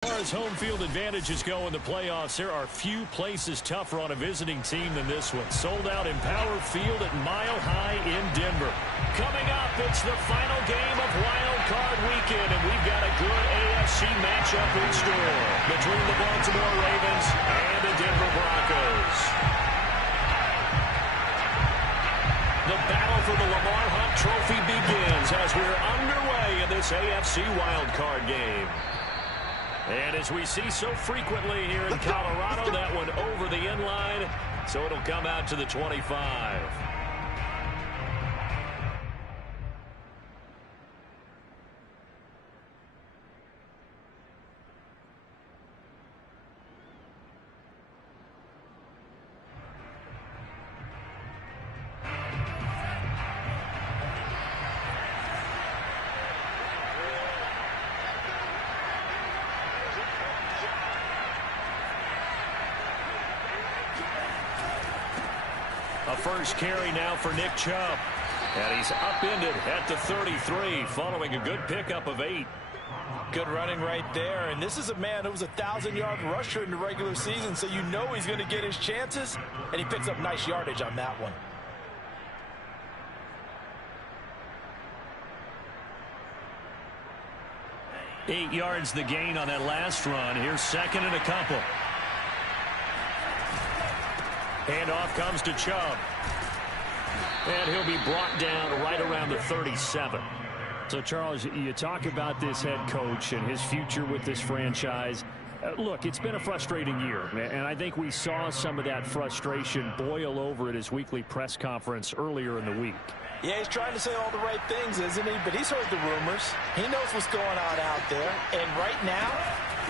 As far as home field advantages go in the playoffs, there are few places tougher on a visiting team than this one. Sold out in Power Field at Mile High in Denver. Coming up, it's the final game of Wild Card Weekend, and we've got a good AFC matchup in store between the Baltimore Ravens and the Denver Broncos. The battle for the Lamar Hunt Trophy begins as we're underway in this AFC Wild Card game. And as we see so frequently here in Colorado, that one over the end line, so it'll come out to the 25. A first carry now for Nick Chubb. And he's upended at the 33 following a good pickup of 8. Good running right there. And this is a man who was a 1,000-yard rusher in the regular season, so you know he's going to get his chances. And he picks up nice yardage on that one. Eight yards the gain on that last run. Here's second and a couple. Handoff comes to Chubb. And he'll be brought down right around the 37. So, Charles, you talk about this head coach and his future with this franchise. Look, it's been a frustrating year, and I think we saw some of that frustration boil over at his weekly press conference earlier in the week. Yeah, he's trying to say all the right things, isn't he? But he's heard the rumors. He knows what's going on out there. And right now,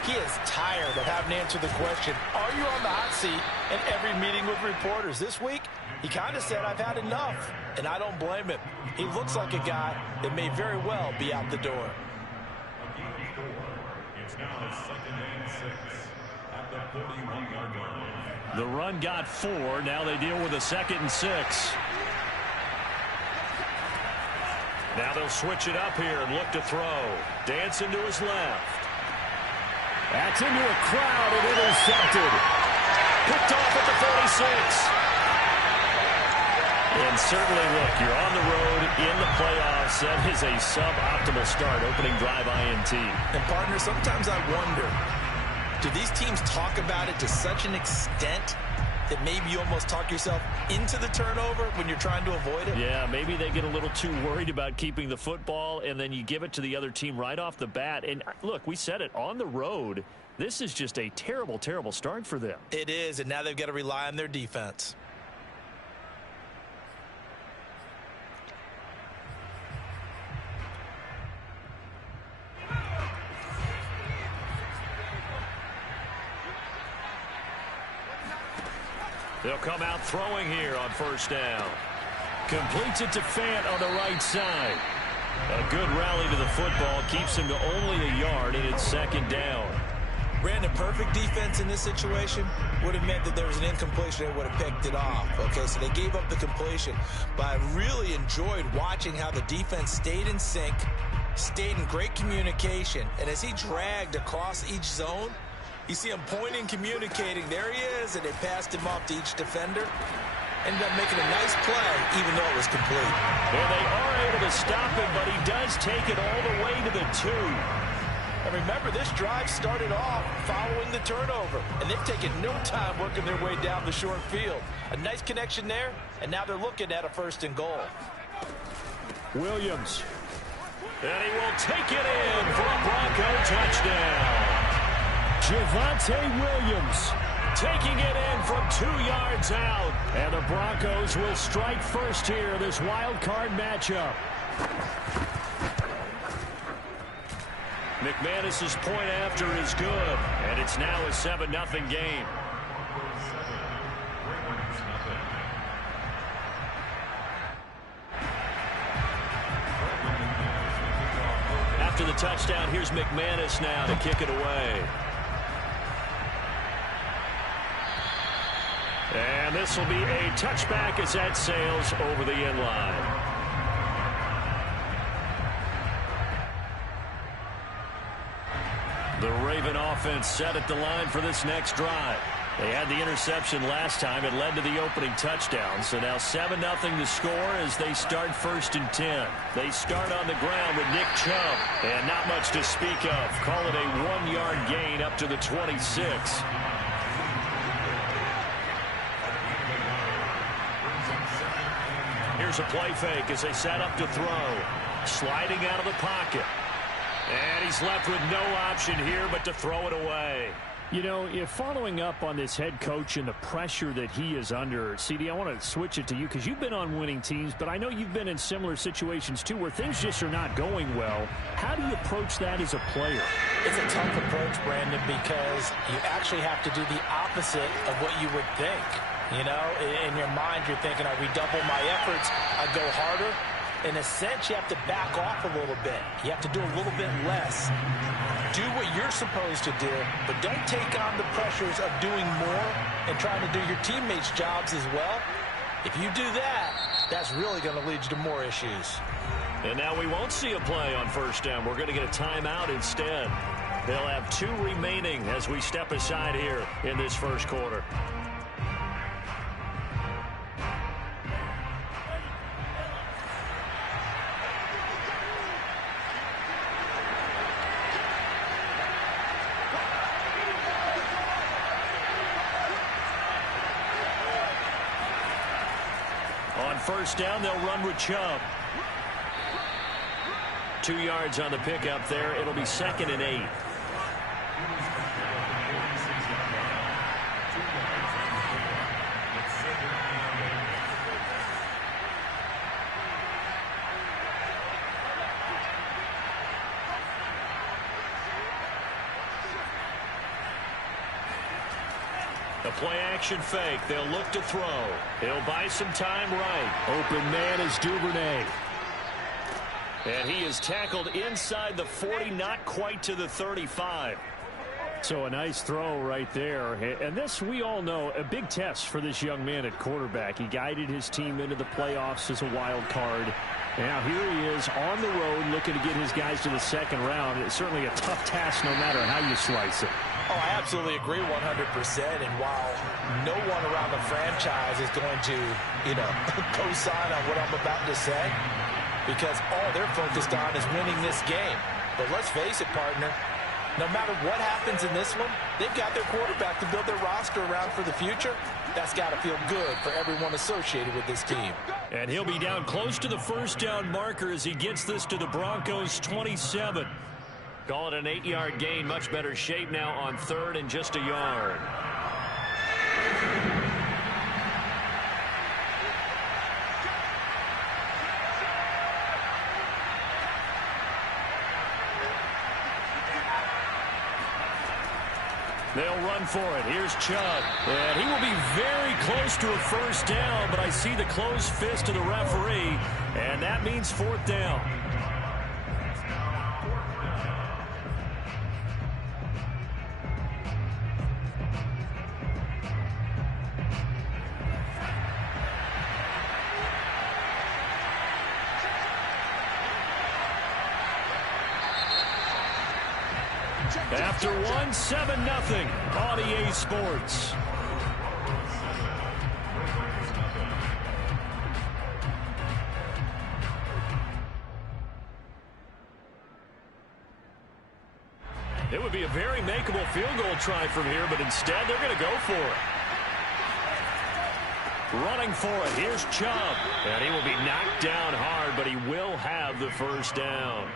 he is tired of having to answer the question, are you on the hot seat in every meeting with reporters? This week, he kind of said, I've had enough. And I don't blame him. He looks like a guy that may very well be out the door. The run got 4. Now they deal with a 2nd and 6. Now they'll switch it up here and look to throw. Dancing to his left. That's into a crowd and intercepted. Picked off at the 46. And certainly, look, you're on the road in the playoffs. That is a suboptimal start, opening drive INT. And, partner, sometimes I wonder, do these teams talk about it to such an extent that maybe you almost talk yourself into the turnover when you're trying to avoid it? Yeah, maybe they get a little too worried about keeping the football, and then you give it to the other team right off the bat. And, look, we said it, on the road, this is just a terrible, terrible start for them. It is, and now they've got to rely on their defense. They'll come out throwing here on first down. Completes it to Fant on the right side. A good rally to the football keeps him to only a yard, and it's 2nd down. Brandon, perfect defense in this situation would have meant that there was an incompletion that would have picked it off. Okay, so they gave up the completion. But I really enjoyed watching how the defense stayed in sync, stayed in great communication, and as he dragged across each zone, you see him pointing, communicating. There he is, and they passed him off to each defender. Ended up making a nice play, even though it was complete. And they are able to stop him, but he does take it all the way to the 2. And remember, this drive started off following the turnover, and they've taken no time working their way down the short field. A nice connection there, and now they're looking at a 1st and goal. Williams. And he will take it in for a Bronco touchdown. Javonte Williams taking it in from 2 yards out. And the Broncos will strike first here, this wild card matchup. McManus's point after is good, and it's now a 7-0 game. After the touchdown, here's McManus now to kick it away. And this will be a touchback as that sails over the end line. The Raven offense set at the line for this next drive. They had the interception last time. It led to the opening touchdown. So now 7-0 to score as they start 1st and 10. They start on the ground with Nick Chubb. And not much to speak of. Call it a 1-yard gain up to the 26. Here's a play fake as they set up to throw. Sliding out of the pocket. And he's left with no option here but to throw it away. You know, if following up on this head coach and the pressure that he is under, CD, I want to switch it to you because you've been on winning teams, but I know you've been in similar situations too where things just are not going well. How do you approach that as a player? It's a tough approach, Brandon, because you actually have to do the opposite of what you would think. You know, in your mind, you're thinking, I redouble my efforts, I go harder. In a sense, you have to back off a little bit. You have to do a little bit less. Do what you're supposed to do, but don't take on the pressures of doing more and trying to do your teammates' jobs as well. If you do that, that's really going to lead you to more issues. And now we won't see a play on 1st down. We're going to get a timeout instead. They'll have 2 remaining as we step aside here in this 1st quarter. On 1st down, they'll run with Chubb. 2 yards on the pickup there. It'll be 2nd and 8. The play-action fake. They'll look to throw. He'll buy some time right. Open man is Duvernay. And he is tackled inside the 40, not quite to the 35. So a nice throw right there. And this, we all know, a big test for this young man at quarterback. He guided his team into the playoffs as a wild card. Now here he is on the road looking to get his guys to the 2nd round. It's certainly a tough task no matter how you slice it. Oh, I absolutely agree 100%. And while no one around the franchise is going to, co-sign on what I'm about to say, because all they're focused on is winning this game. But let's face it, partner, no matter what happens in this one, they've got their quarterback to build their roster around for the future. That's got to feel good for everyone associated with this team. And he'll be down close to the 1st down marker as he gets this to the Broncos' 27. Call it an 8-yard gain. Much better shape now on 3rd and just a yard. They'll run for it. Here's Chubb. And he will be very close to a 1st down, but I see the closed fist of the referee, and that means 4th down. After 7-0 on EA Sports. It would be a very makeable field goal try from here, but instead they're going to go for it. Running for it. Here's Chubb. And he will be knocked down hard, but he will have the 1st down.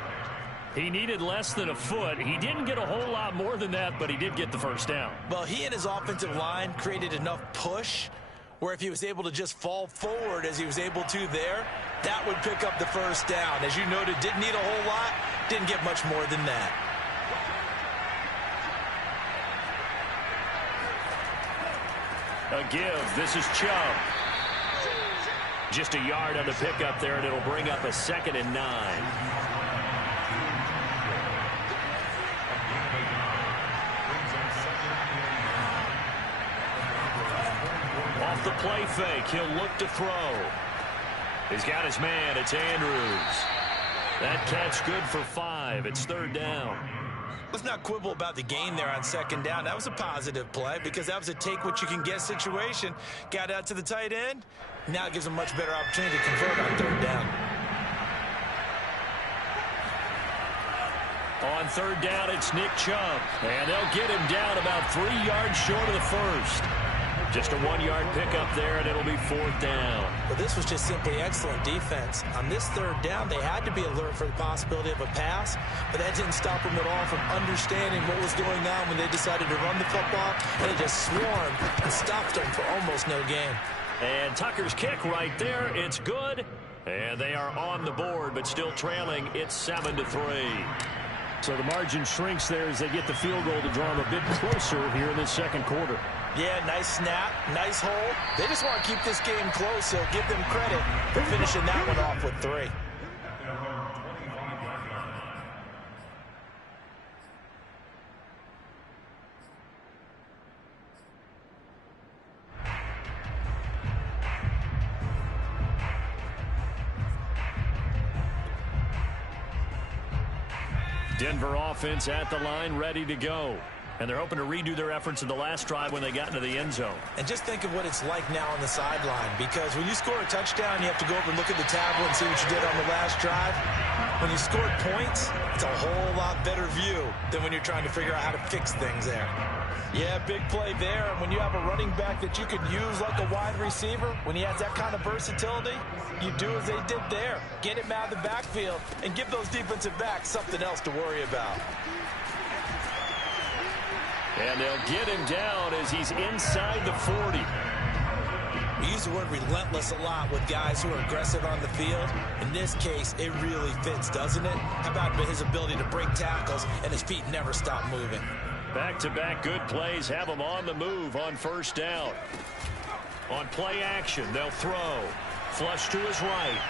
He needed less than a foot. He didn't get a whole lot more than that, but he did get the 1st down. Well, he and his offensive line created enough push where if he was able to just fall forward as he was able to there, that would pick up the 1st down. As you noted, didn't need a whole lot, didn't get much more than that. A give. This is Chubb. Just a yard on the pickup there, and it'll bring up a 2nd and 9. Off the play fake, he'll look to throw. He's got his man. It's Andrews. That catch good for 5. It's 3rd down. Let's not quibble about the gain there on second down. That was a positive play because that was a take-what-you-can-get situation. Got out to the tight end. Now it gives them much better opportunity to convert on third down. On third down, it's Nick Chubb. And they'll get him down about 3 yards short of the first. Just a 1-yard pickup there, and it'll be fourth down. Well, this was just simply excellent defense. On this third down, they had to be alert for the possibility of a pass, but that didn't stop them at all from understanding what was going on when they decided to run the football, and they just swarmed and stopped them for almost no gain. And Tucker's kick right there, it's good. And they are on the board, but still trailing. It's 7-3. So the margin shrinks there as they get the field goal to draw them a bit closer here in the second quarter. Yeah, nice snap, nice hole. They just want to keep this game close, so give them credit for finishing that one off with 3. Denver offense at the line, ready to go. And they're hoping to redo their efforts in the last drive when they got into the end zone. And just think of what it's like now on the sideline, because when you score a touchdown, you have to go over and look at the tablet and see what you did on the last drive. When you scored points, it's a whole lot better view than when you're trying to figure out how to fix things there. Yeah, big play there. And when you have a running back that you can use like a wide receiver, when he has that kind of versatility, you do as they did there. Get him out of the backfield and give those defensive backs something else to worry about. And they'll get him down as he's inside the 40. We use the word relentless a lot with guys who are aggressive on the field. In this case, it really fits, doesn't it? How about his ability to break tackles and his feet never stop moving? Back-to-back good plays have him on the move on first down. On play action, they'll throw. Flush to his right.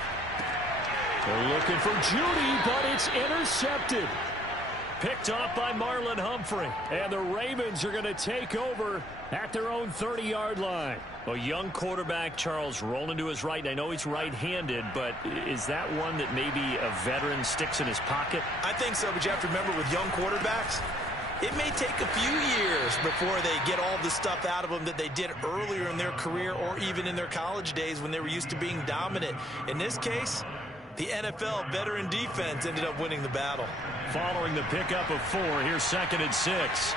They're looking for Judy, but it's intercepted. Picked off by Marlon Humphrey. And the Ravens are going to take over at their own 30-yard line. A young quarterback, Charles, rolling to his right. I know he's right-handed, but is that one that maybe a veteran sticks in his pocket? I think so, but you have to remember with young quarterbacks, it may take a few years before they get all the stuff out of them that they did earlier in their career or even in their college days when they were used to being dominant. In this case, the NFL veteran defense ended up winning the battle. Following the pickup of 4, here's 2nd and 6.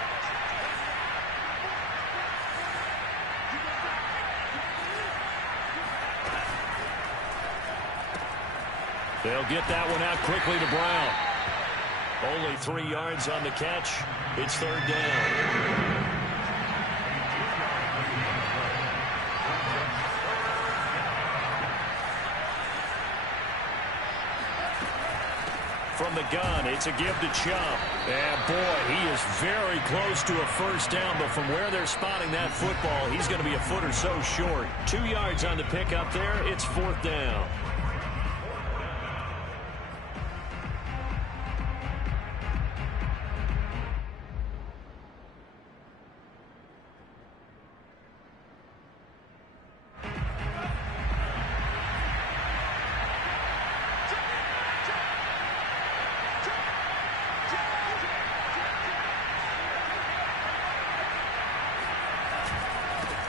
They'll get that one out quickly to Brown. Only 3 yards on the catch. It's 3rd down. From the gun, it's a give to Chubb. And boy, he is very close to a first down, but from where they're spotting that football, he's going to be a foot or so short. 2 yards on the pickup there. It's 4th down.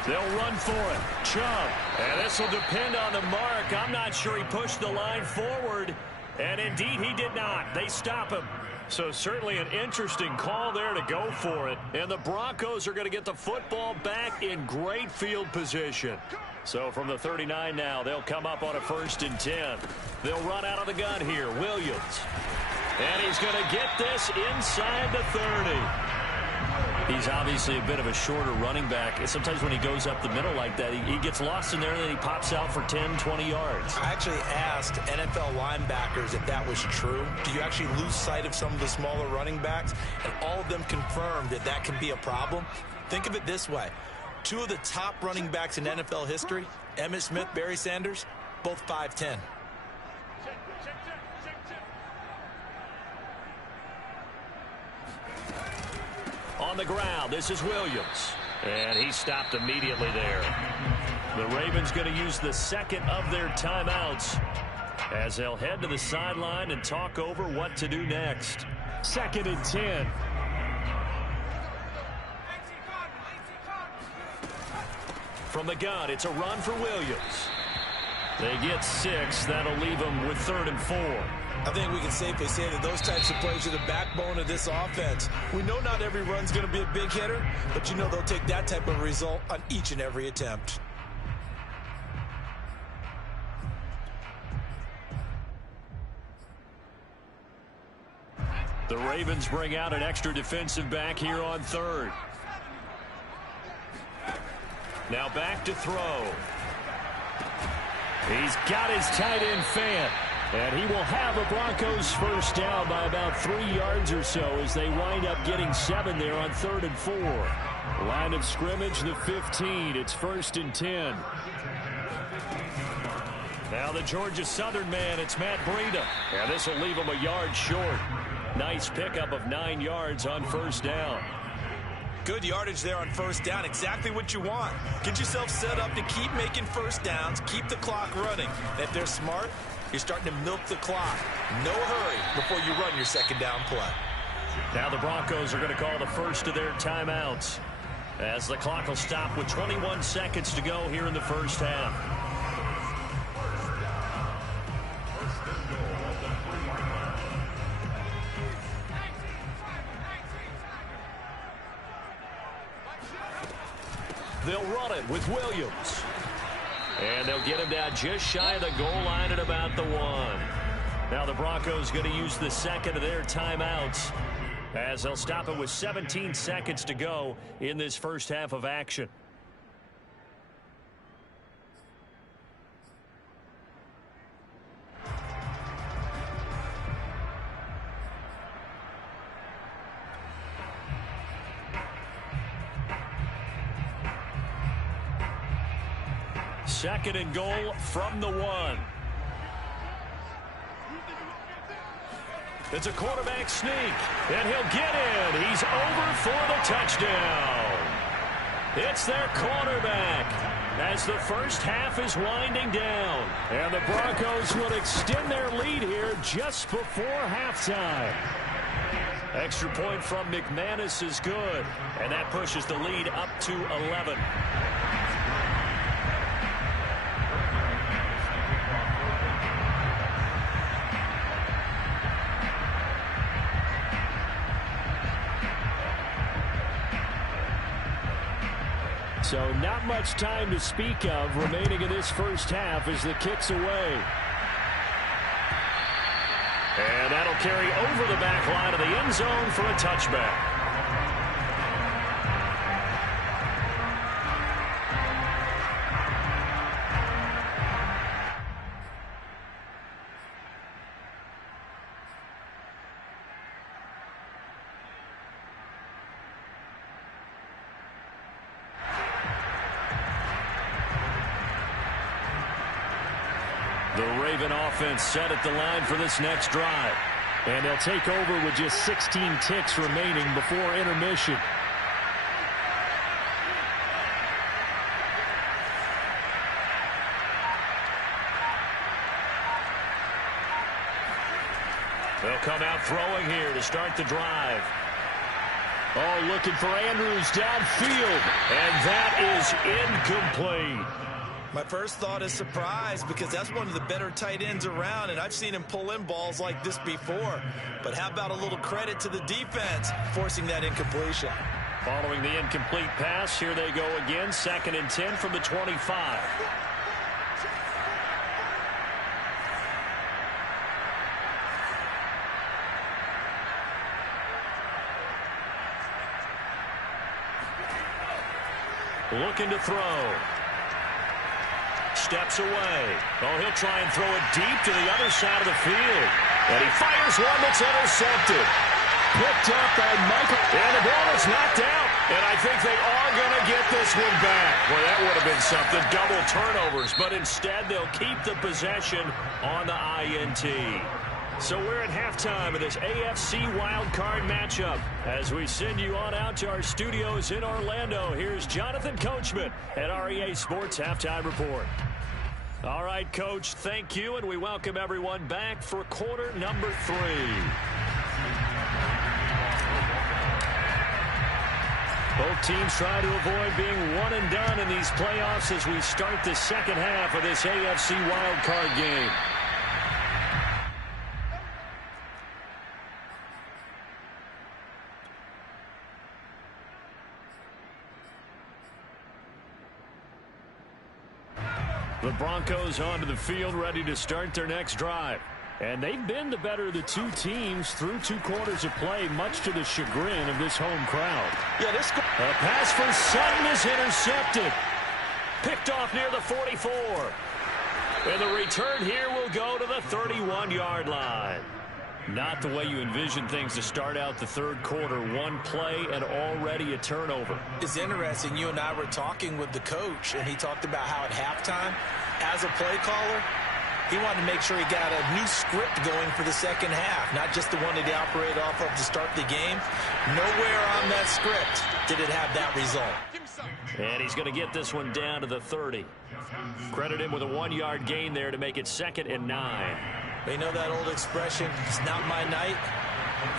They'll run for it. Chubb. And this will depend on the mark. I'm not sure he pushed the line forward. And indeed, he did not. They stop him. So certainly an interesting call there to go for it. And the Broncos are going to get the football back in great field position. So from the 39 now, they'll come up on a 1st and 10. They'll run out of the gun here. Williams. And he's going to get this inside the 30. He's obviously a bit of a shorter running back. Sometimes when he goes up the middle like that, he gets lost in there and then he pops out for 10, 20 yards. I actually asked NFL linebackers if that was true. Do you actually lose sight of some of the smaller running backs? And all of them confirmed that that can be a problem. Think of it this way. 2 of the top running backs in NFL history, Emmitt Smith, Barry Sanders, both 5'10". On the ground, this is Williams. And he stopped immediately there. The Ravens going to use the 2nd of their timeouts as they'll head to the sideline and talk over what to do next. 2nd and 10. From the gun, it's a run for Williams. They get 6. That'll leave them with 3rd and 4. I think we can safely say that those types of plays are the backbone of this offense. We know not every run's going to be a big hitter, but you know they'll take that type of result on each and every attempt. The Ravens bring out an extra defensive back here on 3rd. Now back to throw. He's got his tight end Fant. And he will have a Broncos first down by about 3 yards or so as they wind up getting 7 there on 3rd and 4. Line of scrimmage, the 15. It's 1st and 10. Now the Georgia Southern man, it's Matt Breida. And this will leave him a yard short. Nice pickup of 9 yards on first down. Good yardage there on first down. Exactly what you want. Get yourself set up to keep making first downs, keep the clock running. And if they're smart, you're starting to milk the clock. No hurry before you run your second down play. Now the Broncos are going to call the first of their timeouts as the clock will stop with 21 seconds to go here in the first half. They'll run it with Williams. And they'll get him down just shy of the goal line at about the 1. Now the Broncos going to use the second of their timeouts as they'll stop it with 17 seconds to go in this first half of action. Second and goal from the 1. It's a quarterback sneak, and he'll get in. He's over for the touchdown. It's their quarterback as the first half is winding down. And the Broncos will extend their lead here just before halftime. Extra point from McManus is good, and that pushes the lead up to 11. So not much time to speak of remaining in this first half as the kick's away. And that'll carry over the back line of the end zone for a touchback. The Raven offense set at the line for this next drive. And they'll take over with just 16 ticks remaining before intermission. They'll come out throwing here to start the drive. Oh, looking for Andrews downfield. And that is incomplete. My first thought is surprise because that's one of the better tight ends around, and I've seen him pull in balls like this before. But how about a little credit to the defense forcing that incompletion? Following the incomplete pass, here they go again, 2nd and 10 from the 25. Looking to throw. Steps away. Oh, he'll try and throw it deep to the other side of the field. And he fires one that's intercepted. Picked up by Michael. And the ball is knocked out. And I think they are going to get this one back. Well, that would have been something. Double turnovers. But instead, they'll keep the possession on the INT. So we're at halftime of this AFC wildcard matchup. As we send you on out to our studios in Orlando, here's Jonathan Coachman at REA Sports Halftime Report. All right, Coach, thank you, and we welcome everyone back for quarter number 3. Both teams try to avoid being one and done in these playoffs as we start the second half of this AFC wildcard game. The Broncos onto the field, ready to start their next drive. And they've been the better of the two teams through 2 quarters of play, much to the chagrin of this home crowd. Yeah, a pass for Sutton is intercepted. Picked off near the 44. And the return here will go to the 31-yard line. Not the way you envision things to start out the third quarter. One play and already a turnover. It's interesting. You and I were talking with the coach, and he talked about how at halftime, as a play caller, he wanted to make sure he got a new script going for the second half, not just the one that he operated off of to start the game. Nowhere on that script did it have that result. And he's going to get this one down to the 30. Credit him with a 1-yard gain there to make it 2nd and 9. You know that old expression, it's not my night?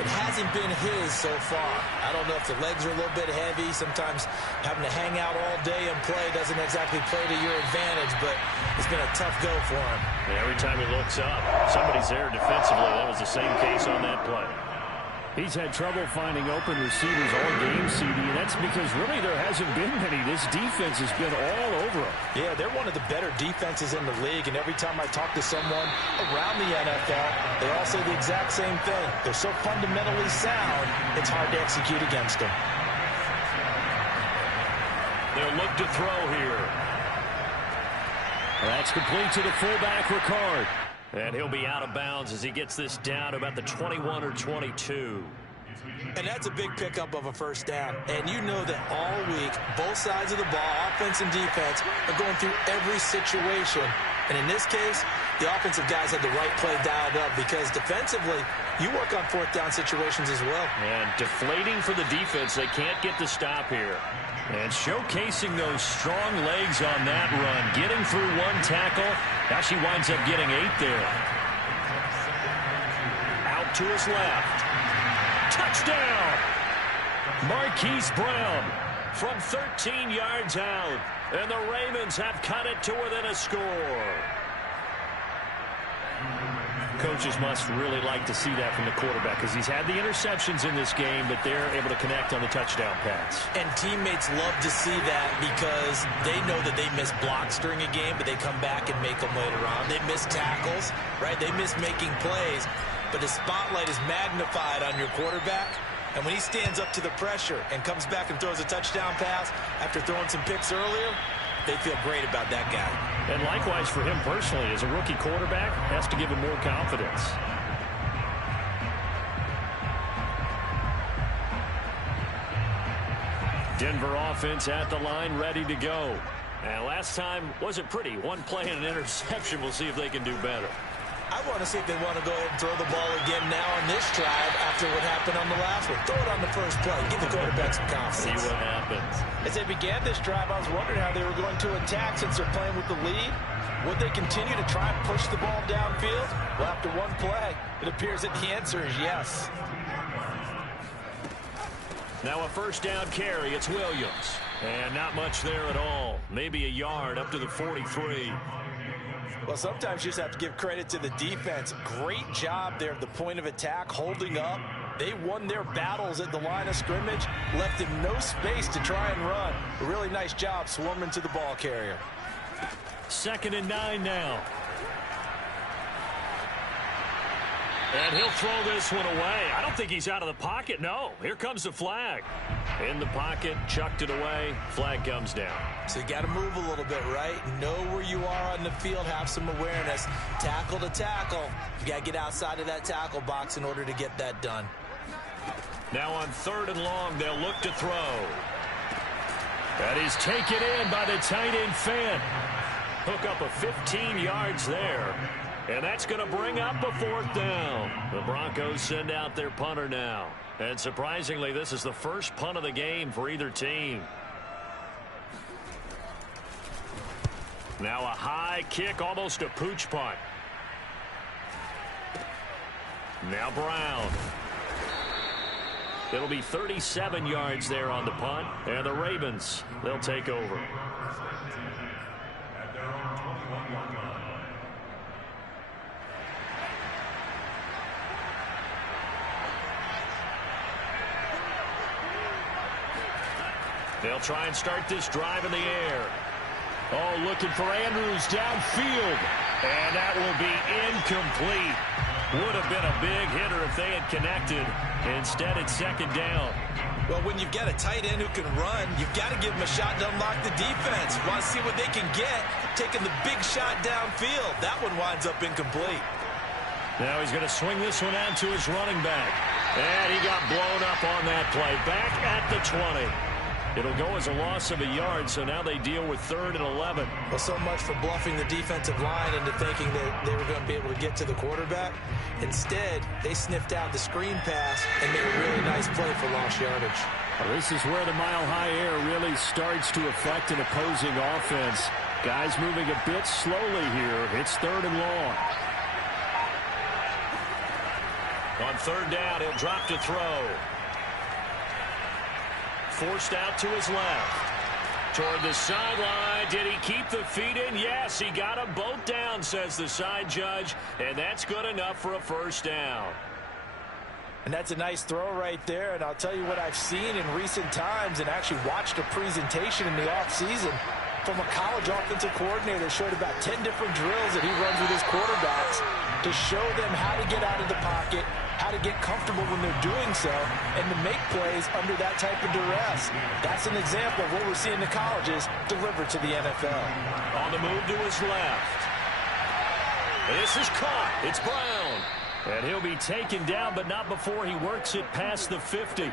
It hasn't been his so far. I don't know if the legs are a little bit heavy. Sometimes having to hang out all day and play doesn't exactly play to your advantage, but it's been a tough go for him. And every time he looks up, somebody's there defensively. That was the same case on that play. He's had trouble finding open receivers all game, CD, and that's because really there hasn't been many. This defense has been all over him. Yeah, they're one of the better defenses in the league, and every time I talk to someone around the NFL, they all say the exact same thing. They're so fundamentally sound, it's hard to execute against them. They'll look to throw here. That's complete to the fullback, Ricard. And he'll be out of bounds as he gets this down to about the 21 or 22. And that's a big pickup of a first down. And you know that all week, both sides of the ball, offense and defense, are going through every situation. And in this case, the offensive guys had the right play dialed up because defensively, you work on 4th down situations as well. And deflating for the defense. They can't get the stop here. And showcasing those strong legs on that run. Getting through 1 tackle. Now she winds up getting 8 there. Out to his left. Touchdown! Marquise Brown from 13 yards out. And the Ravens have cut it to within a score. Coaches must really like to see that from the quarterback because he's had the interceptions in this game, but they're able to connect on the touchdown pass. And teammates love to see that because they know that they miss blocks during a game, but they come back and make them later on. They miss tackles, right? They miss making plays, but the spotlight is magnified on your quarterback. And when he stands up to the pressure and comes back and throws a touchdown pass after throwing some picks earlier, they feel great about that guy. And likewise for him personally, as a rookie quarterback, has to give him more confidence. Denver offense at the line, ready to go. And last time wasn't pretty. 1 play and an interception. We'll see if they can do better. I want to see if they want to go ahead and throw the ball again now on this drive after what happened on the last one. Throw it on the first play. Give the quarterback some confidence. See what happens. As they began this drive, I was wondering how they were going to attack since they're playing with the lead. Would they continue to try and push the ball downfield? Well, after 1 play, it appears that the answer is yes. Now a first down carry. It's Williams. And not much there at all. Maybe a yard up to the 43. Well, sometimes you just have to give credit to the defense. Great job there at the point of attack, holding up. They won their battles at the line of scrimmage, left him no space to try and run. A really nice job swarming to the ball carrier. 2nd and 9 now. And he'll throw this one away. I don't think he's out of the pocket. No, here comes the flag. In the pocket, chucked it away. Flag comes down. So you got to move a little bit, right? Know where you are on the field, have some awareness. Tackle to tackle. You got to get outside of that tackle box in order to get that done. Now on 3rd and long, they'll look to throw. That is taken in by the tight end Fant. Hook up a 15 yards there. And that's going to bring up a 4th down. The Broncos send out their punter now. And surprisingly, this is the first punt of the game for either team. Now a high kick, almost a pooch punt. Now Brown. It'll be 37 yards there on the punt, and the Ravens, they'll take over. They'll try and start this drive in the air. Oh, looking for Andrews downfield. And that will be incomplete. Would have been a big hitter if they had connected. Instead, it's second down. Well, when you've got a tight end who can run, you've got to give him a shot to unlock the defense. Want to see what they can get, taking the big shot downfield. That one winds up incomplete. Now he's going to swing this one out to his running back. And he got blown up on that play. Back at the 20. It'll go as a loss of a yard, so now they deal with 3rd and 11. Well, so much for bluffing the defensive line into thinking that they were going to be able to get to the quarterback. Instead, they sniffed out the screen pass and made a really nice play for lost yardage. Well, this is where the mile-high air really starts to affect an opposing offense. Guys moving a bit slowly here. It's 3rd and long. On 3rd down, he'll drop to throw. Forced out to his left. Toward the sideline. Did he keep the feet in? Yes, he got them both down, says the side judge. And that's good enough for a first down. And that's a nice throw right there. And I'll tell you what I've seen in recent times and actually watched a presentation in the offseason from a college offensive coordinator. Showed about 10 different drills that he runs with his quarterbacks to show them how to get out of the pocket, how to get comfortable when they're doing so, and to make plays under that type of duress. That's an example of what we're seeing the colleges deliver to the NFL. On the move to his left. This is caught. It's Brown. And he'll be taken down, but not before he works it past the 50.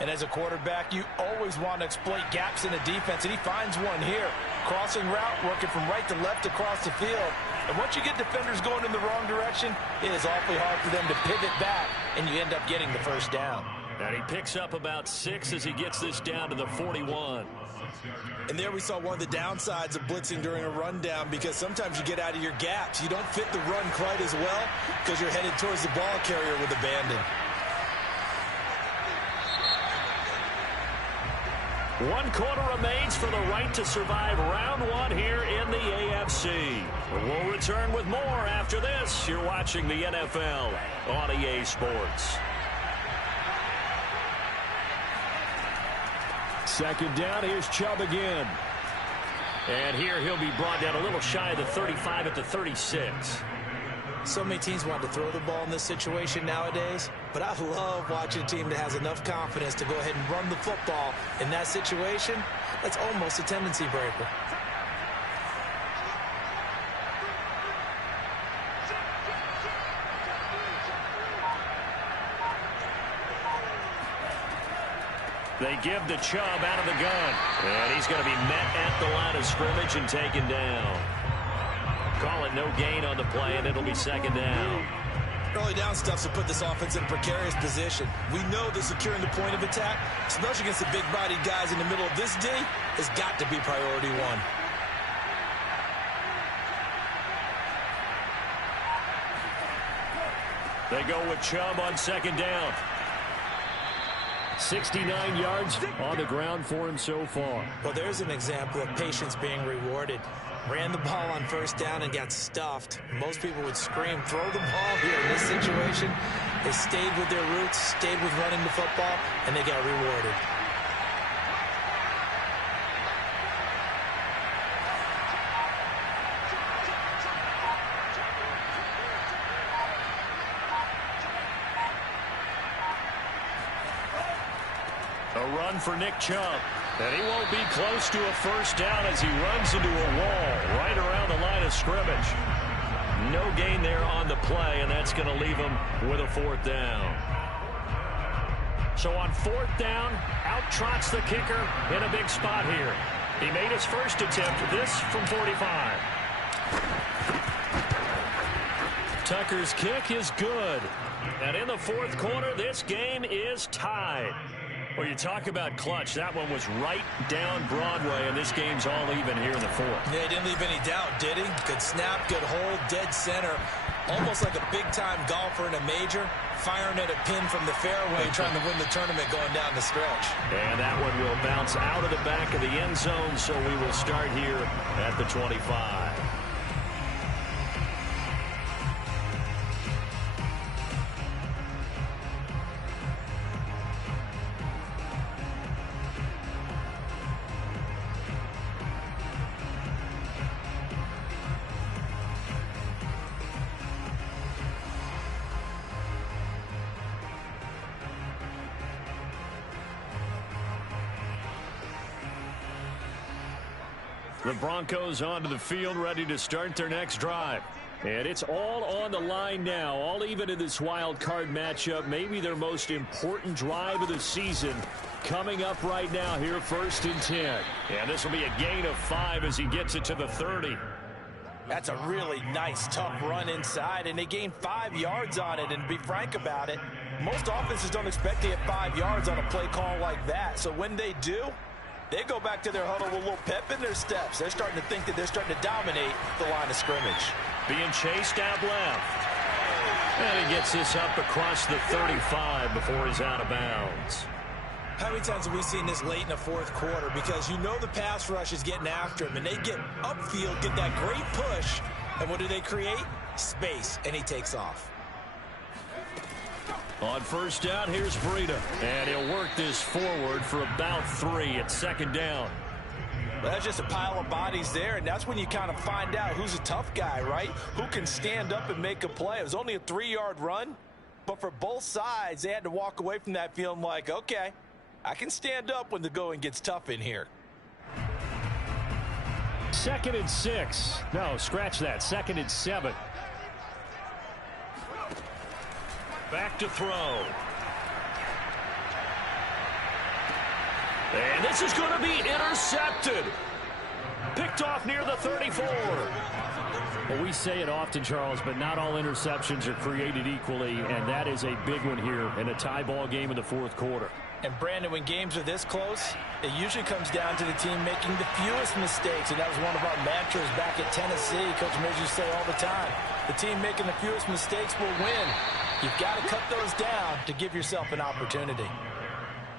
And as a quarterback, you always want to exploit gaps in a defense, and he finds one here. Crossing route, working from right to left across the field. And once you get defenders going in the wrong direction, it is awfully hard for them to pivot back, and you end up getting the first down. And he picks up about 6 as he gets this down to the 41. And there we saw one of the downsides of blitzing during a rundown, because sometimes you get out of your gaps. You don't fit the run quite as well because you're headed towards the ball carrier with abandon. 1 quarter remains for the right to survive round 1 here in the AFC. We'll return with more after this. You're watching the NFL on EA Sports. Second down, here's Chubb again. And here he'll be brought down a little shy of the 35 at the 36. So many teams want to throw the ball in this situation nowadays, but I love watching a team that has enough confidence to go ahead and run the football in that situation. That's almost a tendency breaker. They give the Chubb out of the gun. And he's going to be met at the line of scrimmage and taken down. Call it no gain on the play, and it'll be second down. Early down stuff to put this offense in a precarious position. We know that securing the point of attack, especially against the big-bodied guys in the middle of this D, has got to be priority 1. They go with Chubb on second down. 69 yards on the ground for him so far. Well, there's an example of patience being rewarded. Ran the ball on first down and got stuffed. Most people would scream, throw the ball here in this situation. They stayed with their roots, stayed with running the football, and they got rewarded. A run for Nick Chubb. And he won't be close to a first down as he runs into a wall right around the line of scrimmage. No gain there on the play, and that's going to leave him with a 4th down. So on 4th down, out trots the kicker in a big spot here. He made his first attempt, this from 45. Tucker's kick is good. And in the 4th quarter, this game is tied. Well, you talk about clutch. That one was right down Broadway, and this game's all even here in the 4th. Yeah, he didn't leave any doubt, did he? Good snap, good hold, dead center. Almost like a big-time golfer in a major. firing at a pin from the fairway, trying to win the tournament going down the stretch. And that one will bounce out of the back of the end zone, so we will start here at the 25. The Broncos onto the field, ready to start their next drive. And it's all on the line now, all even in this wild card matchup. Maybe their most important drive of the season coming up right now here, 1st and 10. And this will be a gain of 5 as he gets it to the 30. That's a really nice, tough run inside, and they gained 5 yards on it. And to be frank about it, most offenses don't expect to get 5 yards on a play call like that. So when they do, they go back to their huddle with a little pep in their steps. They're starting to think that they're starting to dominate the line of scrimmage. Being chased out left. And he gets this up across the 35 before he's out of bounds. How many times have we seen this late in the 4th quarter? Because you know the pass rush is getting after him, and they get upfield, get that great push, and what do they create? Space, and he takes off. On 1st down, here's Breida. And he'll work this forward for about 3 at 2nd down. Well, that's just a pile of bodies there, and that's when you kind of find out who's a tough guy, right? Who can stand up and make a play. It was only a 3-yard run, but for both sides, they had to walk away from that feeling like, okay, I can stand up when the going gets tough in here. 2nd and 6. No, scratch that. 2nd and 7. Back to throw. And this is going to be intercepted. Picked off near the 34. Well, we say it often, Charles, but not all interceptions are created equally, and that is a big one here in a tie ball game in the 4th quarter. And, Brandon, when games are this close, it usually comes down to the team making the fewest mistakes, and that was one of our mantras back at Tennessee. Coach Mills used to say all the time, the team making the fewest mistakes will win. You've got to cut those down to give yourself an opportunity.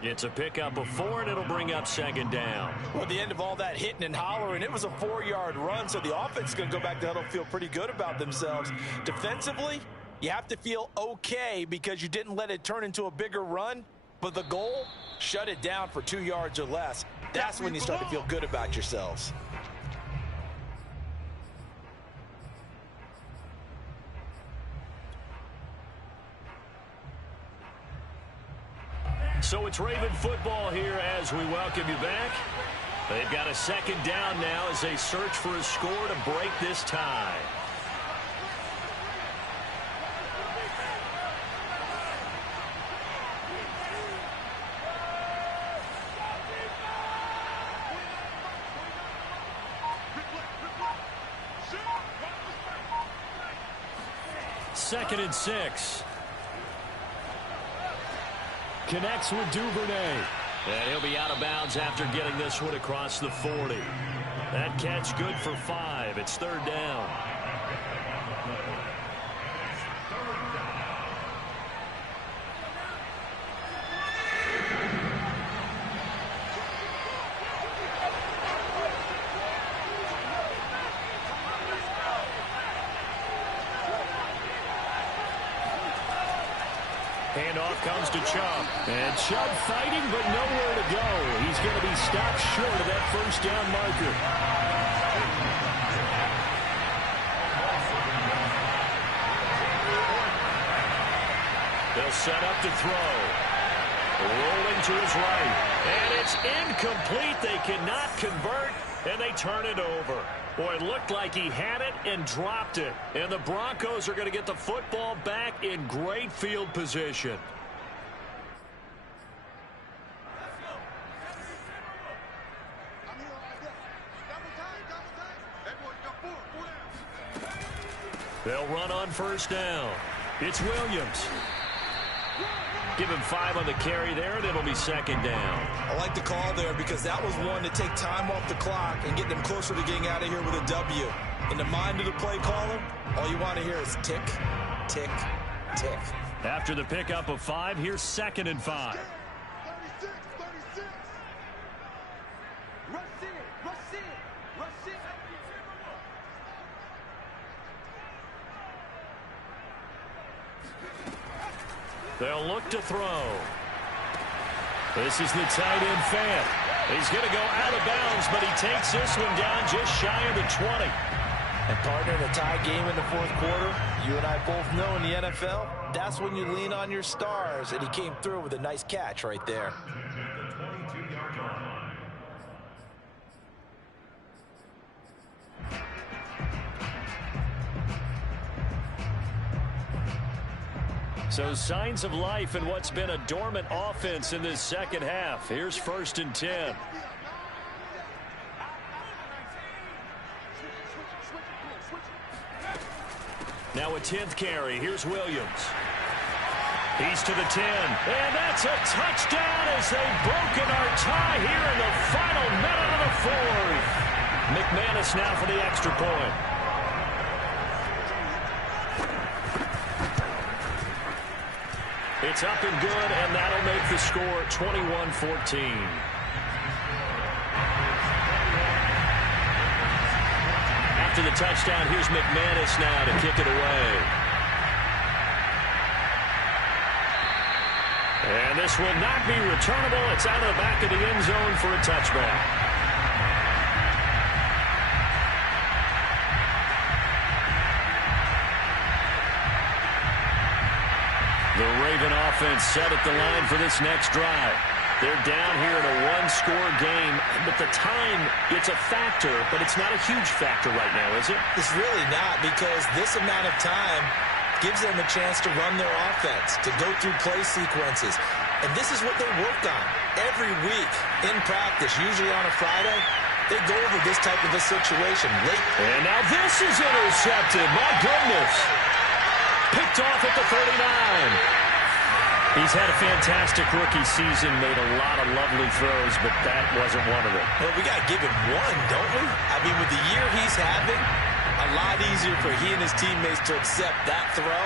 It's a pickup of 4, and it'll bring up 2nd down. Well, at the end of all that hitting and hollering, it was a 4-yard run, so the offense is going to go back to huddle, feel pretty good about themselves. Defensively, you have to feel okay because you didn't let it turn into a bigger run, but the goal, shut it down for 2 yards or less. That's when you start to feel good about yourselves. So it's Raven football here as we welcome you back. They've got a 2nd down now as they search for a score to break this tie. Second and 6. Connects with Duvernay. And he'll be out of bounds after getting this one across the 40. That catch good for 5. It's 3rd down. Handoff comes to Chubb. And Chubb fighting, but nowhere to go. He's going to be stopped short of that 1st down marker. They'll set up to throw. Rolling to his right. And it's incomplete. They cannot convert, and they turn it over. Boy, it looked like he had it and dropped it. And the Broncos are going to get the football back in great field position. They'll run on 1st down. It's Williams. Give him 5 on the carry there, and it'll be 2nd down. I like the call there because that was one to take time off the clock and get them closer to getting out of here with a W. In the mind of the play caller, all you want to hear is tick, tick, tick. After the pickup of 5, here's 2nd and 5. They'll look to throw. This is the tight end Fant. He's going to go out of bounds, but he takes this one down just shy of the 20. And partner, in a tie game in the 4th quarter, you and I both know in the NFL, that's when you lean on your stars, and he came through with a nice catch right there. So signs of life in what's been a dormant offense in this second half. Here's 1st and 10. Now a 10th carry. Here's Williams. He's to the 10. And that's a touchdown as they've broken our tie here in the final minute of the 4th. McManus now for the extra point. It's up and good, and that'll make the score 21-14. After the touchdown, here's McManus now to kick it away. And this will not be returnable. It's out of the back of the end zone for a touchback. The Raven offense set at the line for this next drive. They're down here in a one-score game, but the time, it's a factor, but it's not a huge factor right now, is it? It's really not, because this amount of time gives them a chance to run their offense, to go through play sequences. And this is what they work on every week in practice, usually on a Friday. They go over this type of a situation late. And now this is intercepted. My goodness. Picked off at the 39. He's had a fantastic rookie season, made a lot of lovely throws, but that wasn't one of them. Well, we got to give him one, don't we? I mean, with the year he's having, a lot easier for he and his teammates to accept that throw,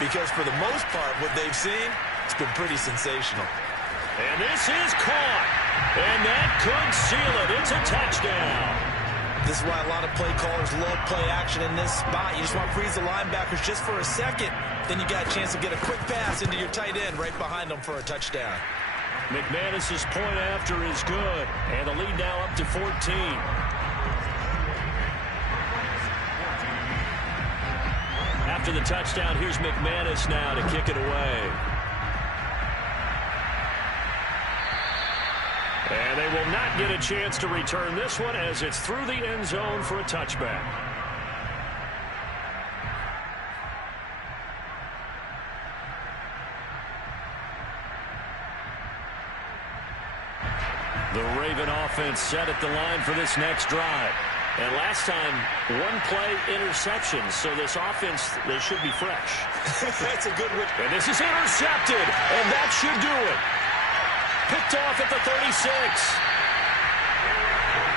because for the most part, what they've seen, it's been pretty sensational. And this is caught, and that could seal it. It's a touchdown. This is why a lot of play callers love play action in this spot. You just want to freeze the linebackers just for a second. Then you got a chance to get a quick pass into your tight end right behind them for a touchdown. McManus's point after is good. And the lead now up to 14. After the touchdown, here's McManus now to kick it away. And they will not get a chance to return this one as it's through the end zone for a touchback. The Raven offense set at the line for this next drive. And last time, one play interception. So this offense, they should be fresh. That's a good one. And this is intercepted. And that should do it. Picked off at the 36.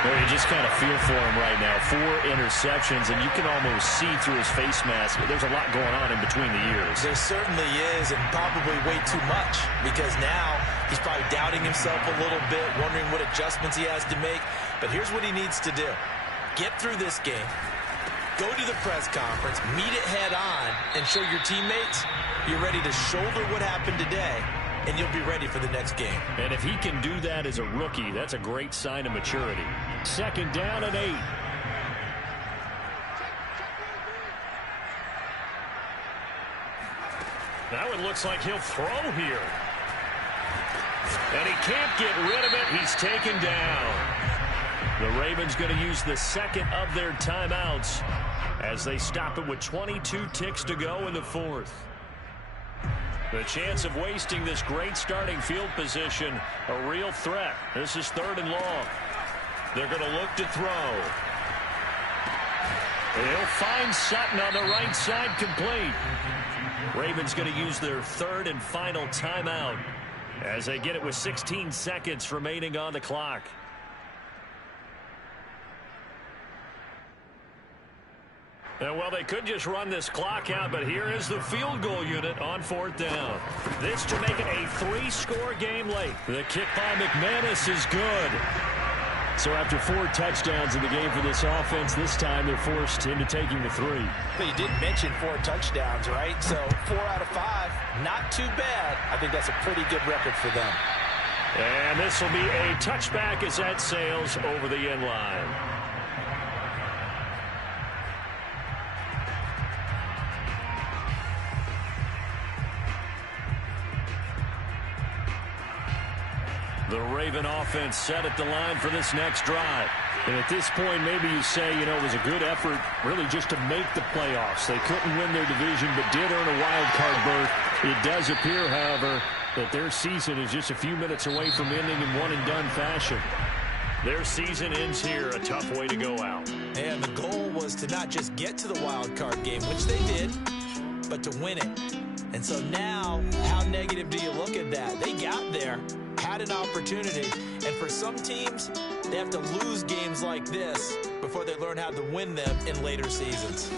Well, you just kind of feel for him right now. 4 interceptions, and you can almost see through his face mask. There's a lot going on in between the ears. There certainly is, and probably way too much, because now he's probably doubting himself a little bit, wondering what adjustments he has to make. But here's what he needs to do. Get through this game. Go to the press conference, meet it head on, and show your teammates you're ready to shoulder what happened today, and you'll be ready for the next game. And if he can do that as a rookie, that's a great sign of maturity. 2nd down and 8. Now it looks like he'll throw here. And he can't get rid of it. He's taken down. The Ravens going to use the second of their timeouts as they stop it with 22 ticks to go in the 4th. The chance of wasting this great starting field position, a real threat. This is 3rd and long. They're going to look to throw. He'll find Sutton on the right side, complete. Ravens going to use their 3rd and final timeout as they get it with 16 seconds remaining on the clock. And, well, they could just run this clock out, but here is the field goal unit on 4th down. This to make it a 3-score game late. The kick by McManus is good. So after 4 touchdowns in the game for this offense, this time they're forced into taking the 3. But you did mention 4 touchdowns, right? So 4 out of 5, not too bad. I think that's a pretty good record for them. And this will be a touchback as that sails over the end line. The Raven offense set at the line for this next drive. And at this point, maybe you say, you know, it was a good effort really just to make the playoffs. They couldn't win their division, but did earn a wild card berth. It does appear, however, that their season is just a few minutes away from ending in one-and-done fashion. Their season ends here, a tough way to go out. And the goal was to not just get to the wild card game, which they did, but to win it. And so now, how negative do you look at that? They got there, had an opportunity, and for some teams, they have to lose games like this before they learn how to win them in later seasons.